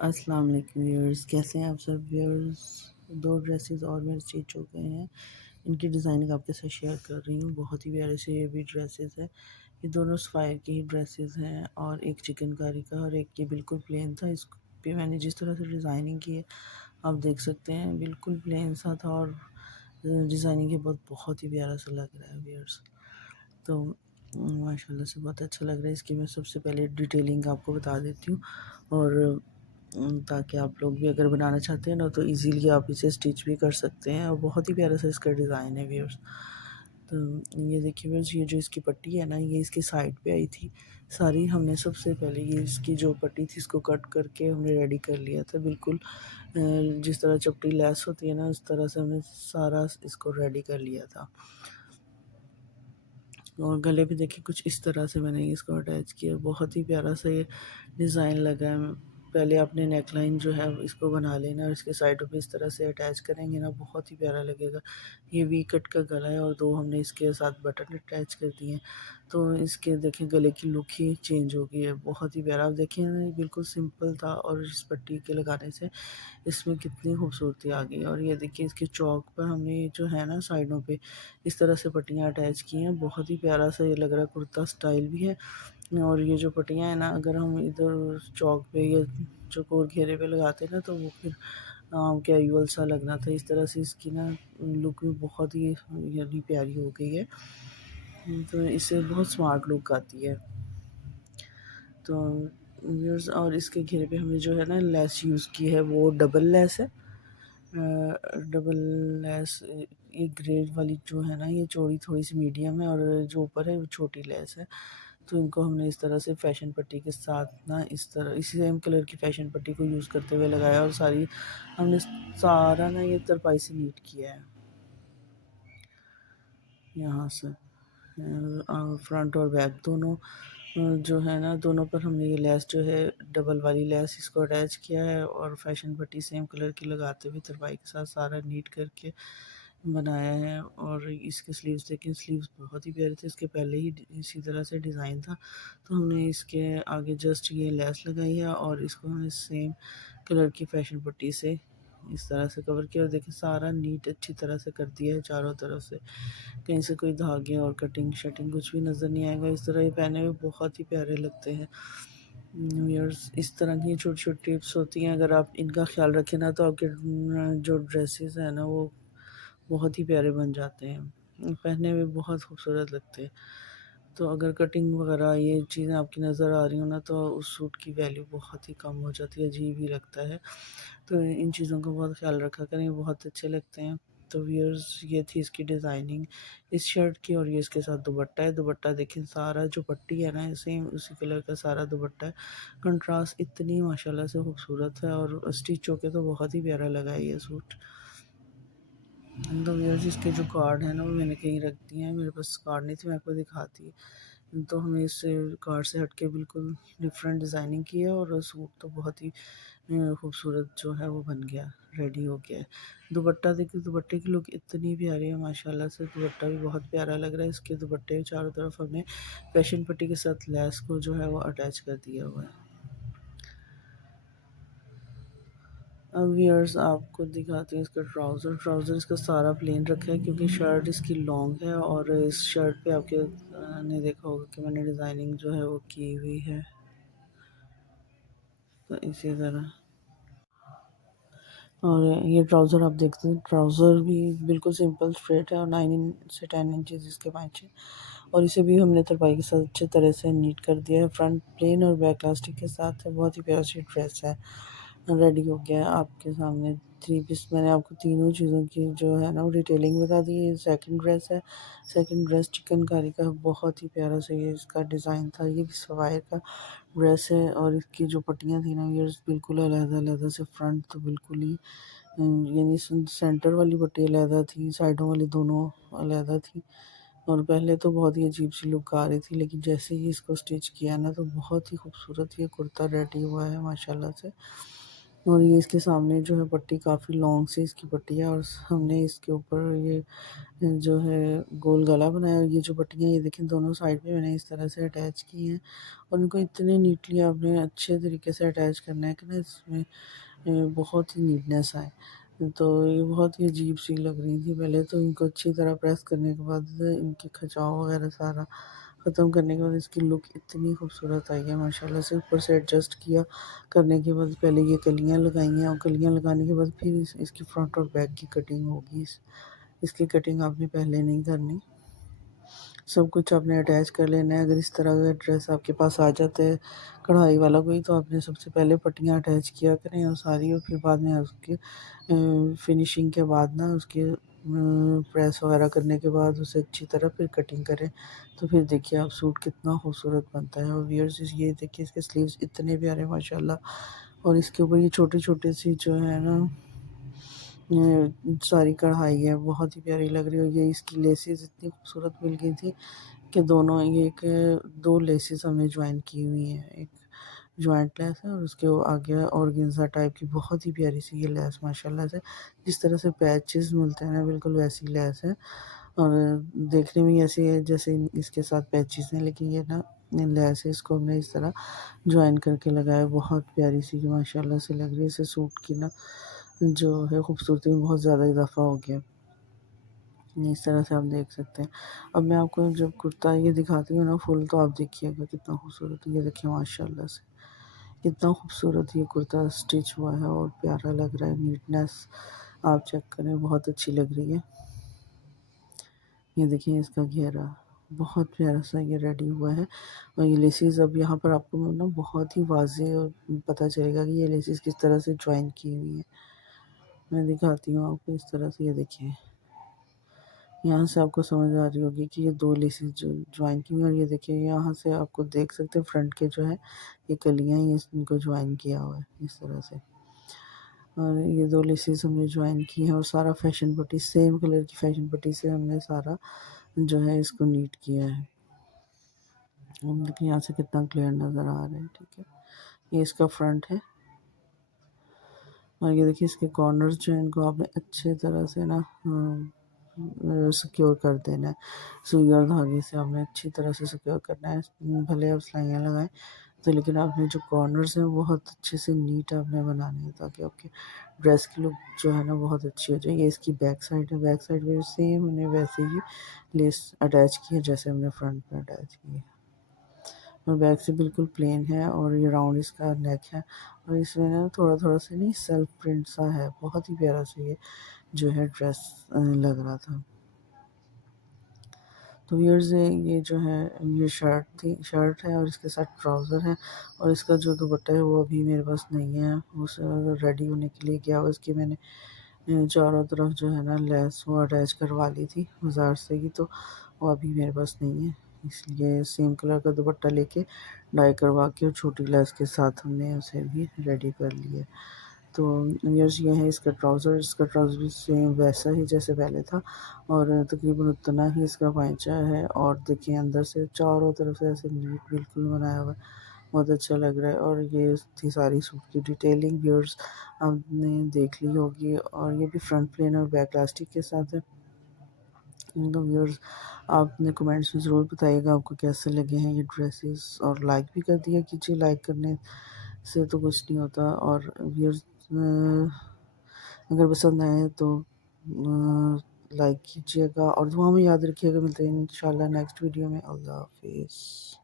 अस्सलाम वालेकुम व्यूअर्स, कैसे हैं आप सब व्यूअर्स। दो ड्रेसेस और मेरे स्टिच हो गए हैं। इनकी डिज़ाइनिंग आपके साथ शेयर कर रही हूँ। बहुत ही प्यारे से ये भी ड्रेसेस है। ये दोनों सफ़ायर की ही ड्रेसेस हैं और एक चिकनकारी का और एक ये बिल्कुल प्लेन था। इस पे मैंने जिस तरह से डिज़ाइनिंग की है आप देख सकते हैं, बिल्कुल प्लेन सा था और डिज़ाइनिंग के बाद बहुत ही प्यारा सा लग रहा है व्यूअर्स। तो माशाल्लाह से बहुत अच्छा लग रहा है। इसकी मैं सबसे पहले डिटेलिंग आपको बता देती हूँ और ताकि आप लोग भी अगर बनाना चाहते हैं ना तो इजीली आप इसे स्टिच भी कर सकते हैं और बहुत ही प्यारा सा इसका डिज़ाइन है व्यूअर्स। तो ये देखिए व्यूअर्स, ये जो इसकी पट्टी है ना, ये इसकी साइड पे आई थी सारी। हमने सबसे पहले ये इसकी जो पट्टी थी इसको कट करके हमने रेडी कर लिया था, बिल्कुल जिस तरह चपटी लैस होती है ना उस तरह से हमने सारा इसको रेडी कर लिया था। और गले भी देखिए कुछ इस तरह से मैंने इसको अटैच किया, बहुत ही प्यारा सा ये डिज़ाइन लगा है। पहले आपने नेकलाइन जो है इसको बना लेना और इसके साइडों पे इस तरह से अटैच करेंगे ना, बहुत ही प्यारा लगेगा। ये वी कट का गला है और दो हमने इसके साथ बटन अटैच कर दिए हैं, तो इसके देखिए गले की लुक ही चेंज हो गई है, बहुत ही प्यारा। आप देखिए ना, ये बिल्कुल सिंपल था और इस पट्टी के लगाने से इसमें कितनी खूबसूरती आ गई। और ये देखिए इसके चौक पर हमने जो है ना साइडों पे इस तरह से पट्टियाँ अटैच की हैं, बहुत ही प्यारा सा ये लग रहा है, कुर्ता स्टाइल भी है। और ये जो पट्टियाँ हैं ना, अगर हम इधर चौक पे या चौकोर घेरे पे लगाते ना तो वो फिर कैजुअल सा लगना था। इस तरह से इसकी ना लुक भी बहुत ही यानी प्यारी हो गई है, तो इससे बहुत स्मार्ट लुक आती है। तो व्यूअर्स, और इसके घेरे पे हमने जो है ना लेस यूज़ की है वो डबल लेस है। डबल लेस, ये ग्रेड वाली जो है ना ये चौड़ी थोड़ी सी मीडियम है और जो ऊपर है वो छोटी लेस है। तो इनको हमने इस तरह से फैशन पट्टी के साथ ना इस तरह इसी सेम कलर की फैशन पट्टी को यूज़ करते हुए लगाया और सारी हमने सारा ना ये तरपाई से नीट किया है यहाँ से। फ्रंट और बैक दोनों जो है ना, दोनों पर हमने ये लेस जो है डबल वाली लेस इसको अटैच किया है और फैशन पट्टी सेम कलर की लगाते हुए तरपाई के साथ सारा नीट करके बनाया है। और इसके स्लीव्स देखें, स्लीव्स बहुत ही प्यारे थे, इसके पहले ही इसी तरह से डिज़ाइन था, तो हमने इसके आगे जस्ट ये लेस लगाई है और इसको हमने सेम कलर की फैशन पट्टी से इस तरह से कवर किया और देखिए सारा नीट अच्छी तरह से कर दिया है चारों तरफ से, कहीं से कोई धागे और कटिंग शटिंग कुछ भी नज़र नहीं आएगा। इस तरह ये पहने हुए बहुत ही प्यारे लगते हैं व्यूअर्स। इस तरह की छोटी छोटी टिप्स होती हैं, अगर आप इनका ख्याल रखें ना तो आपके जो ड्रेसेस हैं ना वो बहुत ही प्यारे बन जाते हैं, पहनने में बहुत खूबसूरत लगते हैं। तो अगर कटिंग वगैरह ये चीज़ें आपकी नज़र आ रही हो ना तो उस सूट की वैल्यू बहुत ही कम हो जाती है, अजीब ही लगता है। तो इन चीज़ों का बहुत ख्याल रखा करें, ये बहुत अच्छे लगते हैं। तो व्यूअर्स, ये थी इसकी डिज़ाइनिंग इस शर्ट की और ये इसके साथ दुपट्टा है। दुपट्टा देखें, सारा जो पट्टी है ना सेम उसी कलर का सारा दुपट्टा है। कंट्रास्ट इतनी माशाल्लाह से खूबसूरत है और स्टिच होके तो बहुत ही प्यारा लगा है ये सूट। तो व्यूअर्स, इसके जो कार्ड है ना वो मैंने कहीं रख दिए हैं, मेरे पास कार्ड नहीं थी, मैं आपको दिखाती। तो हमने इस कार्ड से हट के बिल्कुल डिफरेंट डिज़ाइनिंग की है और सूट तो बहुत ही खूबसूरत जो है वो बन गया, रेडी हो गया है। दुपट्टा देखिए, दुपट्टे की लुक इतनी प्यारी है माशाल्लाह से, दुपट्टा भी बहुत प्यारा लग रहा है। इसके दुपट्टे के चारों तरफ हमने फैशन पट्टी के साथ लैस को जो है वो अटैच कर दिया हुआ है। अब व्यूअर्स, आपको दिखाती हूँ इसका ट्राउज़र। ट्राउज़र इसका सारा प्लेन रखा है क्योंकि शर्ट इसकी लॉन्ग है और इस शर्ट पे आपके ने देखा होगा कि मैंने डिज़ाइनिंग जो है वो की हुई है, तो इसी तरह। और ये ट्राउज़र आप देखते हैं, ट्राउज़र भी बिल्कुल सिंपल स्ट्रेट है और 9 से 10 इंचज़ इसके पाँचे, और इसे भी हमने तरपाई के साथ अच्छे तरह से नीट कर दिया है। फ्रंट प्लेन और बैक इलास्टिक के साथ है, बहुत ही प्यारा सी ड्रेस है, रेडी हो गया है आपके सामने। थ्री पीस मैंने आपको तीनों चीज़ों की जो है ना वो डिटेलिंग बता दी है। सेकंड ड्रेस है, सेकंड ड्रेस चिकनकारी का बहुत ही प्यारा सा ये इसका डिज़ाइन था, ये भी सवायर का ड्रेस है और इसकी जो पट्टियाँ थी ना ये बिल्कुल अलग-अलग से, फ्रंट तो बिल्कुल ही यानी सेंटर वाली पट्टी अलग थी, साइडों वाली दोनों अलग थी और पहले तो बहुत ही अजीब सी लुक आ रही थी, लेकिन जैसे ही इसको स्टिच किया ना तो बहुत ही खूबसूरत ये कुर्ता रेडी हुआ है माशाल्लाह से। और ये इसके सामने जो है पट्टी काफ़ी लॉन्ग से इसकी पट्टी है और हमने इसके ऊपर ये जो है गोल गला बनाया और ये जो पट्टियाँ ये देखें दोनों साइड पे मैंने इस तरह से अटैच की हैं और इनको इतने नीटली आपने अच्छे तरीके से अटैच करना है कि ना इसमें बहुत ही नीटनेस आए। तो ये बहुत ही अजीब सी लग रही थी पहले, तो इनको अच्छी तरह प्रेस करने के बाद इनके खिंचाव वगैरह सारा ख़त्म करने के बाद इसकी लुक इतनी खूबसूरत आई है माशाल्लाह से। ऊपर से एडजस्ट किया करने के बाद पहले ये कलियाँ लगाई हैं और कलियाँ लगाने के बाद फिर इसकी फ्रंट और बैक की कटिंग होगी। इसकी कटिंग आपने पहले नहीं करनी, सब कुछ आपने अटैच कर लेना है। अगर इस तरह का ड्रेस आपके पास आ जाता है कढ़ाई वाला कोई, तो आपने सबसे पहले पट्टियाँ अटैच किया करें और सारी, और फिर बाद में उसके फिनिशिंग के बाद ना उसके प्रेस वगैरह करने के बाद उसे अच्छी तरह फिर कटिंग करें, तो फिर देखिए आप सूट कितना खूबसूरत बनता है। और व्यूअर्स ये देखिए इसके स्लीव्स इतने प्यारे माशाल्लाह, और इसके ऊपर ये छोटे छोटे सी जो है ना सारी कढ़ाई है, बहुत ही प्यारी लग रही है। और ये इसकी लेसेस इतनी खूबसूरत मिल गई थी कि दोनों ये एक दो लेसेस हमने ज्वाइन की हुई हैं, एक जॉइंट लेस है और उसके वो आगे ऑर्गेन्जा टाइप की बहुत ही प्यारी सी ये लेस माशाल्लाह से, जिस तरह से पैचेस मिलते हैं ना बिल्कुल वैसी लेस है। और देखने में ऐसी है जैसे इसके साथ पैचेस हैं, लेकिन ये ना लेस है, इसको हमने इस तरह ज्वाइन करके लगाया, बहुत प्यारी सी माशाल्लाह से लग रही है। इसे सूट की ना जो है खूबसूरती में बहुत ज़्यादा इजाफा हो गया, इस तरह से आप देख सकते हैं। अब मैं आपको जब कुर्ता ये दिखाती हूँ ना फुल, तो आप देखिएगा कितना खूबसूरत है। ये देखिए माशाल्लाह से कितना खूबसूरत ये कुर्ता स्टिच हुआ है और प्यारा लग रहा है, नीटनेस आप चेक करें बहुत अच्छी लग रही है। ये देखिए इसका घेरा बहुत प्यारा सा ये रेडी हुआ है और ये लेसेस अब यहाँ पर आपको ना बहुत ही वाज़ेह और पता चलेगा कि ये लेसेस किस तरह से ज्वाइन की हुई है। मैं दिखाती हूँ आपको इस तरह से, ये देखिए यहाँ से आपको समझ आ रही होगी कि ये दो लेसेस जो ज्वाइन की हुई है। और ये देखिए यहाँ से आपको देख सकते हैं फ्रंट के जो है ये कलियाँ ही इनको ज्वाइन किया हुआ है इस तरह से। और ये दो लेसेस हमने ज्वाइन की हैं और सारा फैशन पट्टी सेम कलर की फैशन पट्टी से हमने सारा जो है इसको नीट किया है। हम देखिए यहाँ से कितना क्लियर नज़र आ रहा है, ठीक है। ये इसका फ्रंट है और ये देखिए इसके कॉर्नर्स जो हैं इनको आपने अच्छे तरह से ना सिक्योर कर देना है। सुई और धागे से आपने अच्छी तरह से सिक्योर करना है। भले आप सिलाइयाँ लगाएं तो, लेकिन आपने जो कॉर्नर्स हैं बहुत अच्छे से नीट आपने बनाने हैं ताकि आपके ड्रेस की लुक जो है ना बहुत अच्छी हो जाए। ये इसकी बैक साइड है, बैक साइड में सेम हमने वैसे ही लेस अटैच की है जैसे हमने फ्रंट में अटैच की है। और बैक से बिल्कुल प्लेन है और ये राउंड इसका नेक है और इसमें ना थोड़ा थोड़ा सा नहीं सेल्फ प्रिंट सा है, बहुत ही प्यारा सा ये जो है ड्रेस लग रहा था। तो व्यूअर्स ये जो है ये शर्ट है और इसके साथ ट्राउज़र है और इसका जो दुपट्टा है वो अभी मेरे पास नहीं है, उस रेडी होने के लिए गया हुआ। इसकी मैंने चारों तरफ जो है ना लेस वो अटैच करवा ली थी बाज़ार से ही, तो वो अभी मेरे पास नहीं है, इसलिए सेम कलर का दुपट्टा लेके डाई करवा के और छोटी लेस के साथ हमने उसे भी रेडी कर लिया। तो व्यूअर्स ये है इसका ट्राउज़र भी सेम वैसा ही जैसे पहले था और तकरीबन उतना ही इसका पैंचा है और देखिए अंदर से चारों तरफ से ऐसे नीट बिल्कुल बनाया हुआ है, बहुत अच्छा लग रहा है। और ये थी सारी सूट की डिटेलिंग, व्यूअर्स आपने देख ली होगी और ये भी फ्रंट प्लेन और बैक इलास्टिक के साथ है। तो व्यूअर्स आपने कमेंट्स में ज़रूर बताइएगा आपको कैसे लगे हैं ये ड्रेसेस और लाइक भी कर दिया कीजिए, लाइक करने से तो कुछ नहीं होता। और व्यूअर्स अगर पसंद आए तो लाइक कीजिएगा और दुआ में याद रखिएगा। मिलते हैं इंशाल्लाह नेक्स्ट वीडियो में। अल्लाह हाफिज़।